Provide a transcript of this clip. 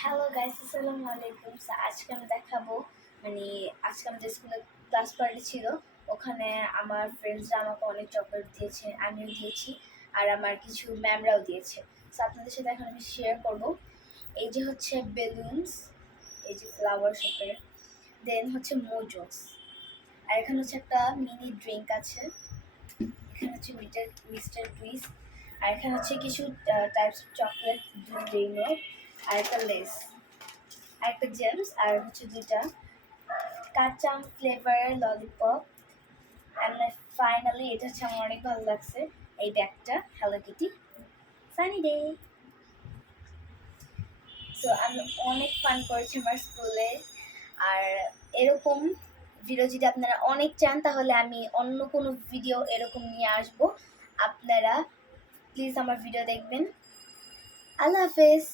Hello guys, আসসালামু আলাইকুম। আজকে আমি দেখাবো আজকে আমাদের স্কুলে ক্লাস পার্টি ছিল। ওখানে আমার ফ্রেন্ডসরা আমাকে অনেক চকলেট দিয়েছে, আমিও দিয়েছি, আর আমার কিছু ম্যামরাও দিয়েছে। আপনাদের সাথে এখন আমি শেয়ার করব। এই যে হচ্ছে বেলুনস, এই যে ফ্লাওয়ার শপের, দেন হচ্ছে মোজোস, আর এখানে হচ্ছে একটা মিনি ড্রিঙ্ক আছে, এখানে হচ্ছে মিস্টার টুইস, আর এখানে হচ্ছে কিছু টাইপস অফ চকলেট, ড্রিনো, আর একটা লেস, আর একটা জেমস, আর হচ্ছে দুইটা কাঁচা আম ফ্লেভারের ললিপপ। অ্যান্ড ফাইনালি এটা হচ্ছে আমার অনেক ভালো লাগছে, এই ব্যাগটা hello Kitty sunny day. So আমি অনেক ফান করেছি আমার স্কুলে। আর এরকম ভিডিও যদি আপনারা অনেক চান তাহলে আমি অন্য কোনো ভিডিও এরকম নিয়ে আসবো। আপনারা প্লিজ আমার ভিডিও দেখবেন। আল্লাহ হাফেজ।